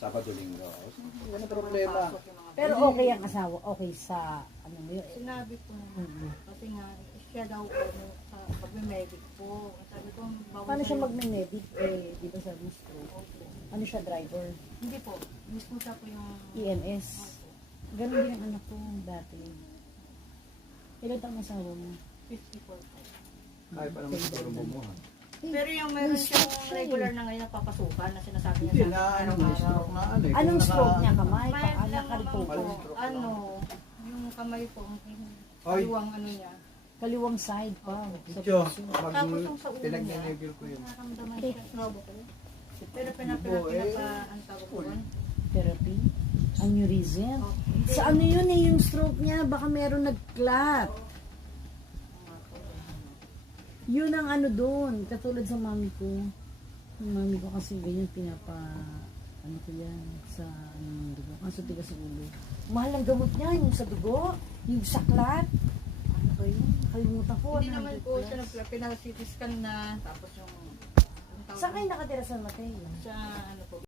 Sabado linggo. Wala problema. Pero okay ang asawa, okay sa ano mo yun. Sinabi ko na, kasi nga, siya daw po, sa pag-medic po. Sabi ko, bawal Paano siya kayo. mag-medic? Eh, di ba sa stroke? Opo. Ano siya, driver? Hindi po, mismo siya po yung... EMS. Ganun din ang anak ko dati. Ilan taong asawa mo? 54 po. Kaya pa naman siguro bumuhan. Pero yung meron siyang regular na ngayon papasukan na sinasabi Hindi niya na, sa ano, may stroke na ano eh. Anong Kung stroke naka- niya? Kamay? May Paa? lang naman Nakarito? po, ano, yung kamay po, yung Oy. kaliwang ano niya. Kaliwang side pa. Sa Ito, puso. Tapos yung sa ulo niya, pinag-enable ko yun. nakaramdaman siya sa ko. Pero ang tawag ko doon. Therapy. Aneurysm. Oh, hindi. Sa ano yun eh, yung stroke niya, baka meron nag-clot. Yun ang ano doon, katulad sa mami ko. Yung mami ko kasi ganyan ano ko yan, sa ano, dugo. Kaso tiga sa ulo. Mahal ang gamot niya, yung sa dugo, yung sa clot. Ano ba yun? Nakalimutan ko. Hindi naman 100 po plus. siya pinag-CT scan na, tapos yung... Saan kayo nakatira sa Mateo? Sa ano po,